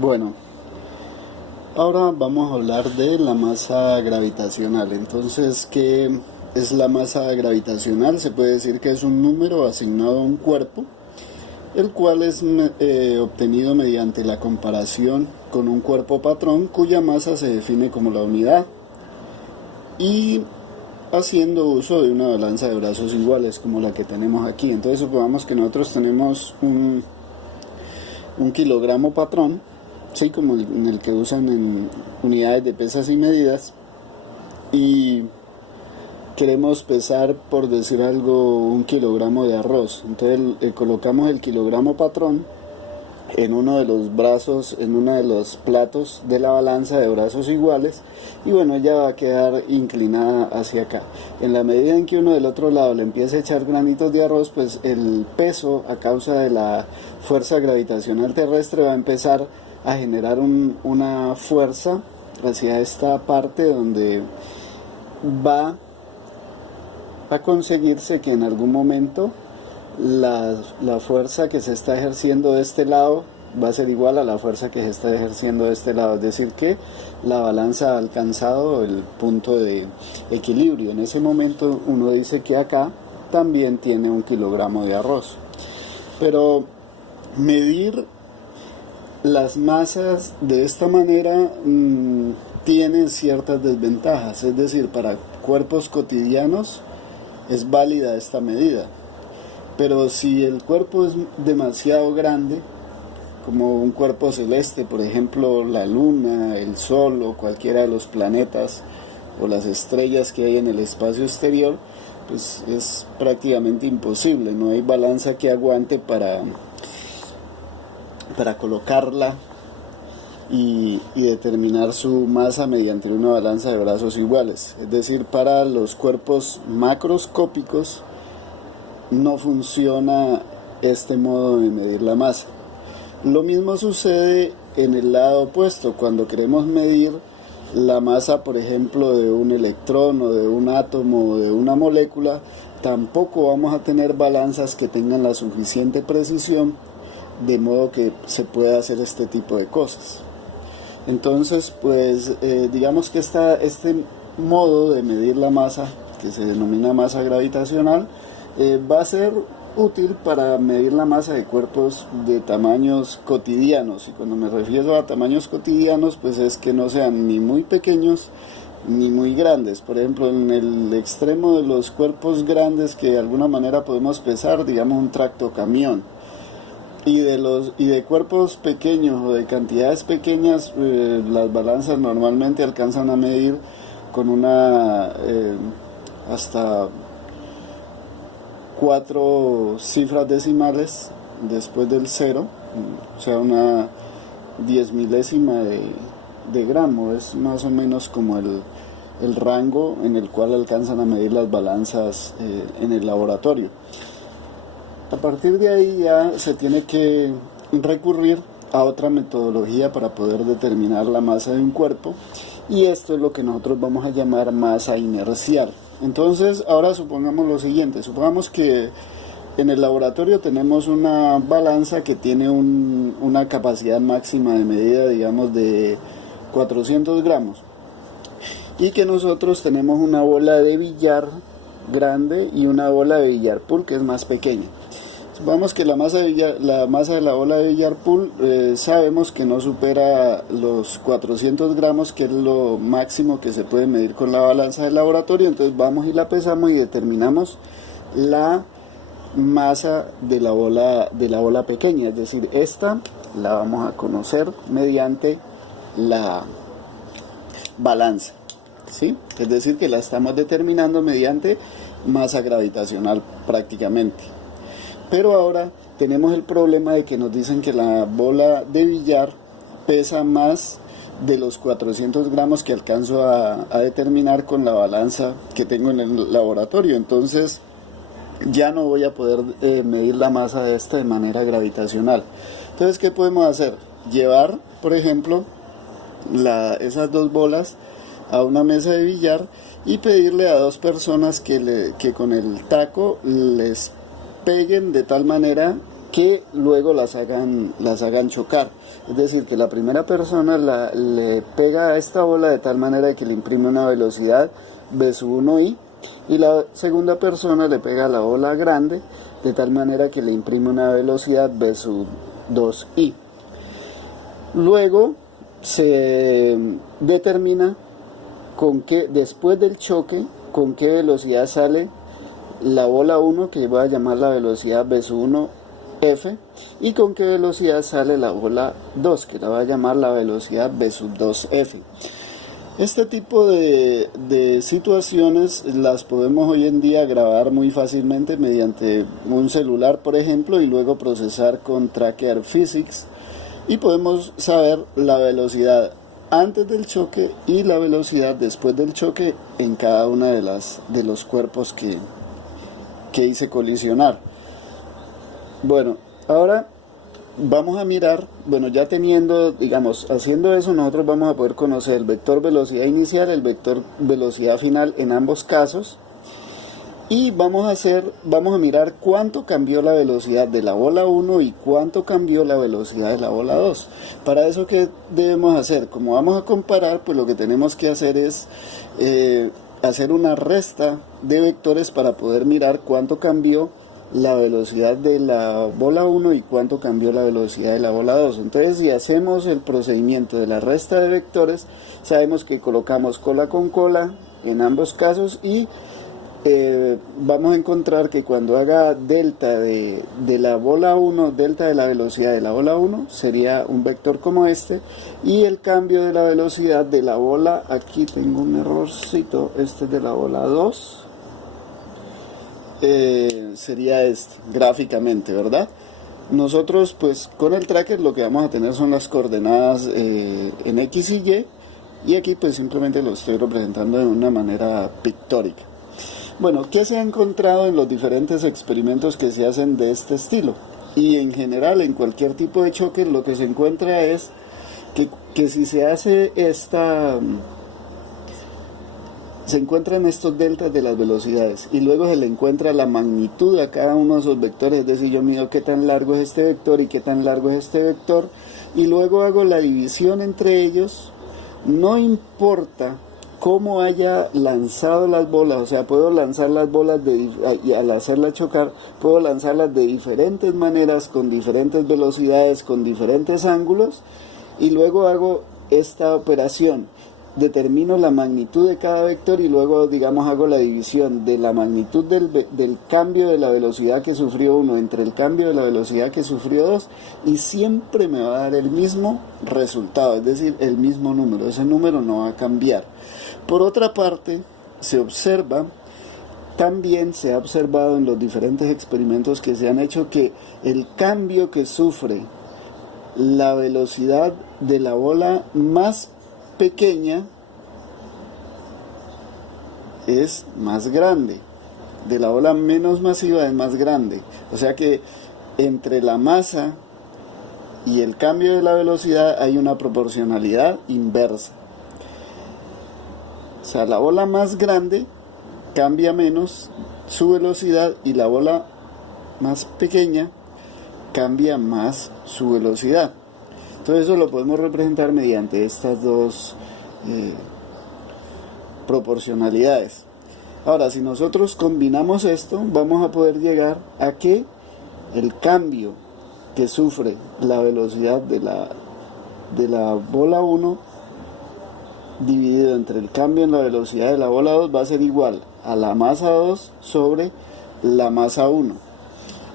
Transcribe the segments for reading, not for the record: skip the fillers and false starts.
Bueno, ahora vamos a hablar de la masa gravitacional. Entonces, ¿qué es la masa gravitacional? Se puede decir que es un número asignado a un cuerpo, el cual es obtenido mediante la comparación con un cuerpo patrón cuya masa se define como la unidad y haciendo uso de una balanza de brazos iguales como la que tenemos aquí. Entonces supongamos que nosotros tenemos un kilogramo patrón, sí, como en el que usan en unidades de pesas y medidas, y queremos pesar, por decir algo, un kilogramo de arroz. Entonces colocamos el kilogramo patrón en uno de los brazos, en uno de los platos de la balanza de brazos iguales, y bueno, ella va a quedar inclinada hacia acá. En la medida en que uno del otro lado le empiece a echar granitos de arroz, pues el peso, a causa de la fuerza gravitacional terrestre, va a empezar a generar una fuerza hacia esta parte donde va a conseguirse que en algún momento la fuerza que se está ejerciendo de este lado va a ser igual a la fuerza que se está ejerciendo de este lado, es decir que la balanza ha alcanzado el punto de equilibrio. En ese momento uno dice que acá también tiene un kilogramo de arroz. Pero medir las masas de esta manera tiene ciertas desventajas, es decir, para cuerpos cotidianos es válida esta medida. Pero si el cuerpo es demasiado grande, como un cuerpo celeste, por ejemplo la luna, el sol o cualquiera de los planetas o las estrellas que hay en el espacio exterior, pues es prácticamente imposible, no hay balanza que aguante para colocarla y determinar su masa mediante una balanza de brazos iguales. Es decir, para los cuerpos macroscópicos no funciona este modo de medir la masa. Lo mismo sucede en el lado opuesto, cuando queremos medir la masa, por ejemplo, de un electrón o de un átomo o de una molécula, tampoco vamos a tener balanzas que tengan la suficiente precisión de modo que se pueda hacer este tipo de cosas. Entonces, pues digamos que este modo de medir la masa, que se denomina masa gravitacional, va a ser útil para medir la masa de cuerpos de tamaños cotidianos. Y cuando me refiero a tamaños cotidianos, pues es que no sean ni muy pequeños ni muy grandes. Por ejemplo, en el extremo de los cuerpos grandes que de alguna manera podemos pesar, digamos un tractocamión. Y de cuerpos pequeños o de cantidades pequeñas, las balanzas normalmente alcanzan a medir con hasta 4 cifras decimales después del cero, o sea, una 10 milésima de gramo. Es más o menos como el rango en el cual alcanzan a medir las balanzas en el laboratorio. A partir de ahí ya se tiene que recurrir a otra metodología para poder determinar la masa de un cuerpo, y esto es lo que nosotros vamos a llamar masa inercial. Entonces, ahora supongamos lo siguiente: supongamos que en el laboratorio tenemos una balanza que tiene una capacidad máxima de medida, digamos, de 400 gramos, y que nosotros tenemos una bola de billar grande y una bola de billar pool que es más pequeña. Supongamos que la masa de la bola de billar pool sabemos que no supera los 400 gramos, que es lo máximo que se puede medir con la balanza del laboratorio. Entonces vamos y la pesamos y determinamos la masa de la bola pequeña, es decir, esta la vamos a conocer mediante la balanza, ¿sí? Es decir, que la estamos determinando mediante masa gravitacional prácticamente. Pero ahora tenemos el problema de que nos dicen que la bola de billar pesa más de los 400 gramos que alcanzo a determinar con la balanza que tengo en el laboratorio. Entonces ya no voy a poder medir la masa de esta de manera gravitacional. Entonces, ¿qué podemos hacer? Llevar, por ejemplo, esas dos bolas a una mesa de billar y pedirle a dos personas que con el taco les peguen de tal manera que luego las hagan chocar. Es decir, que la primera persona le pega a esta bola de tal manera que le imprime una velocidad v1i, y la segunda persona le pega a la bola grande de tal manera que le imprime una velocidad v2i. Luego se determina después del choque, con qué velocidad sale la bola 1, que voy a llamar la velocidad v1f, y con qué velocidad sale la bola 2, que la voy a llamar la velocidad v2f. Este tipo de situaciones las podemos hoy en día grabar muy fácilmente mediante un celular, por ejemplo, y luego procesar con Tracker Physics, y podemos saber la velocidad antes del choque y la velocidad después del choque en cada una de los cuerpos que hice colisionar. Bueno, ahora vamos a mirar, ya teniendo, digamos, haciendo eso, nosotros vamos a poder conocer el vector velocidad inicial, el vector velocidad final en ambos casos, y vamos a mirar cuánto cambió la velocidad de la bola 1 y cuánto cambió la velocidad de la bola 2. Para eso, ¿qué debemos hacer? Como vamos a comparar, pues lo que tenemos que hacer es hacer una resta de vectores para poder mirar cuánto cambió la velocidad de la bola 1 y cuánto cambió la velocidad de la bola 2. Entonces, si hacemos el procedimiento de la resta de vectores, sabemos que colocamos cola con cola en ambos casos, y vamos a encontrar que cuando haga delta de la bola 1, delta de la velocidad de la bola 1, sería un vector como este, y el cambio de la velocidad de la bola, aquí tengo un errorcito, este es de la bola 2, sería este, gráficamente, ¿verdad? Nosotros, pues, con el tracker lo que vamos a tener son las coordenadas en X y Y aquí pues simplemente lo estoy representando de una manera pictórica. Bueno, ¿qué se ha encontrado en los diferentes experimentos que se hacen de este estilo? Y en general, en cualquier tipo de choque, lo que se encuentra es que si se hace se encuentran estos deltas de las velocidades, y luego se le encuentra la magnitud a cada uno de esos vectores. Es decir, yo mido qué tan largo es este vector y qué tan largo es este vector, y luego hago la división entre ellos. No importa cómo haya lanzado las bolas, o sea, puedo lanzar las bolas y al hacerlas chocar, puedo lanzarlas de diferentes maneras, con diferentes velocidades, con diferentes ángulos, y luego hago esta operación. Determino la magnitud de cada vector y luego, digamos, hago la división de la magnitud del cambio de la velocidad que sufrió uno entre el cambio de la velocidad que sufrió dos, y siempre me va a dar el mismo resultado, es decir, el mismo número. Ese número no va a cambiar. Por otra parte, también se ha observado en los diferentes experimentos que se han hecho, que el cambio que sufre la velocidad de la bola más pequeña es más grande, de la bola menos masiva es más grande. O sea que entre la masa y el cambio de la velocidad hay una proporcionalidad inversa. O sea, la bola más grande cambia menos su velocidad y la bola más pequeña cambia más su velocidad. Entonces eso lo podemos representar mediante estas dos proporcionalidades. Ahora, si nosotros combinamos esto, vamos a poder llegar a que el cambio que sufre la velocidad de la bola 1 dividido entre el cambio en la velocidad de la bola 2 va a ser igual a la masa 2 sobre la masa 1.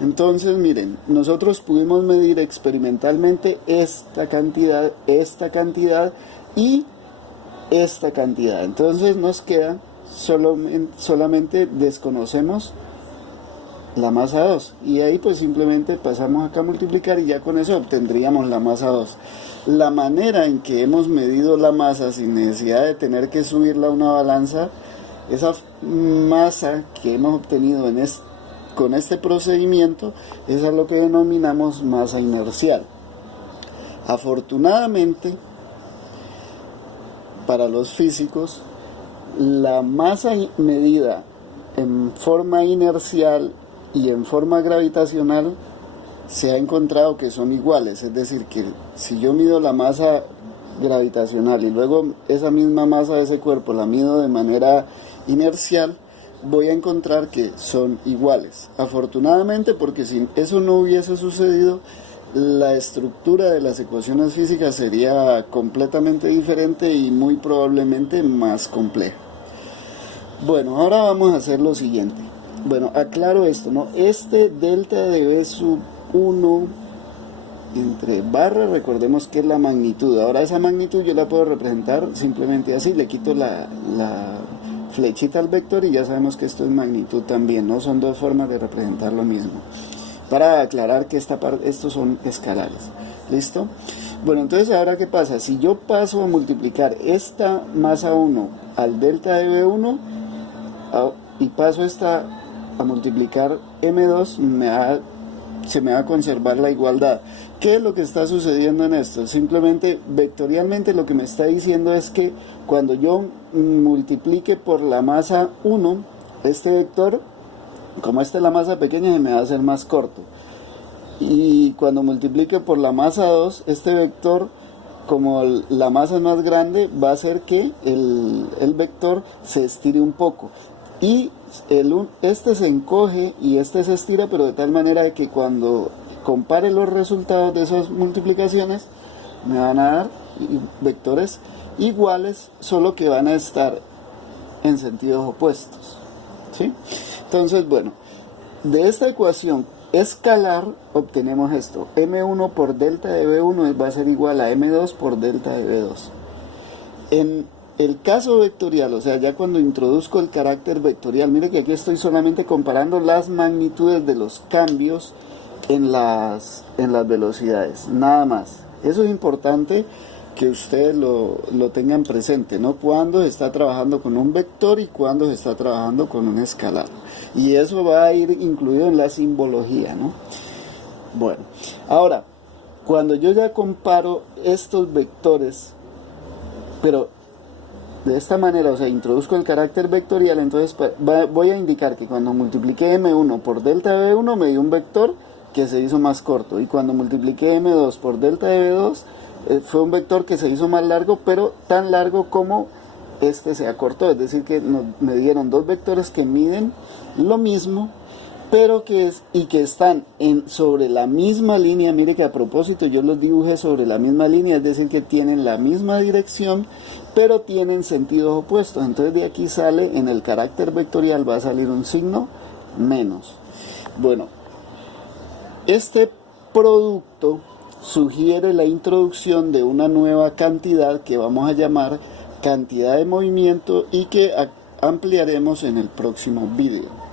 Entonces, miren, nosotros pudimos medir experimentalmente esta cantidad y esta cantidad. Entonces nos queda solamente desconocemos la masa 2, y ahí pues simplemente pasamos acá a multiplicar y ya con eso obtendríamos la masa 2. La manera en que hemos medido la masa sin necesidad de tener que subirla a una balanza, esa masa que hemos obtenido con este procedimiento, es a lo que denominamos masa inercial. Afortunadamente, para los físicos, la masa medida en forma inercial y en forma gravitacional se ha encontrado que son iguales, es decir, que si yo mido la masa gravitacional y luego esa misma masa de ese cuerpo la mido de manera inercial, voy a encontrar que son iguales. Afortunadamente, porque si eso no hubiese sucedido, la estructura de las ecuaciones físicas sería completamente diferente y muy probablemente más compleja. Bueno, ahora vamos a hacer lo siguiente. Bueno, aclaro esto, ¿no? Este delta de V sub 1 entre barra, recordemos que es la magnitud. Ahora esa magnitud yo la puedo representar simplemente así, le quito la flechita al vector y ya sabemos que esto es magnitud también, ¿no? Son dos formas de representar lo mismo. Para aclarar que estos son escalares. ¿Listo? Bueno, entonces ahora ¿qué pasa? Si yo paso a multiplicar esta masa 1 al delta de V1 y paso esta a multiplicar M2, se me va a conservar la igualdad. ¿Qué es lo que está sucediendo en esto? Simplemente vectorialmente lo que me está diciendo es que cuando yo multiplique por la masa 1, este vector, como esta es la masa pequeña, se me va a hacer más corto. Y cuando multiplique por la masa 2, este vector, como la masa es más grande, va a hacer que el vector se estire un poco. Y este se encoge y este se estira, pero de tal manera que cuando compare los resultados de esas multiplicaciones, me van a dar vectores iguales, solo que van a estar en sentidos opuestos. ¿Sí? Entonces, bueno, de esta ecuación escalar obtenemos esto. M1 por delta de V1 va a ser igual a M2 por delta de V2. En el caso vectorial, o sea, ya cuando introduzco el carácter vectorial, mire que aquí estoy solamente comparando las magnitudes de los cambios en las velocidades, nada más. Eso es importante que ustedes lo tengan presente, ¿no? Cuando se está trabajando con un vector y cuando se está trabajando con un escalar. Y eso va a ir incluido en la simbología, ¿no? Bueno, ahora, cuando yo ya comparo estos vectores, pero de esta manera, o sea, introduzco el carácter vectorial, entonces voy a indicar que cuando multipliqué M1 por delta de V1 me dio un vector que se hizo más corto, y cuando multipliqué M2 por delta de V2 fue un vector que se hizo más largo, pero tan largo como este se acortó, es decir que me dieron dos vectores que miden lo mismo, pero que están sobre la misma línea. Mire que a propósito yo los dibujé sobre la misma línea, es decir que tienen la misma dirección, pero tienen sentidos opuestos. Entonces de aquí sale, en el carácter vectorial va a salir un signo menos. Bueno, este producto sugiere la introducción de una nueva cantidad que vamos a llamar cantidad de movimiento y que ampliaremos en el próximo vídeo.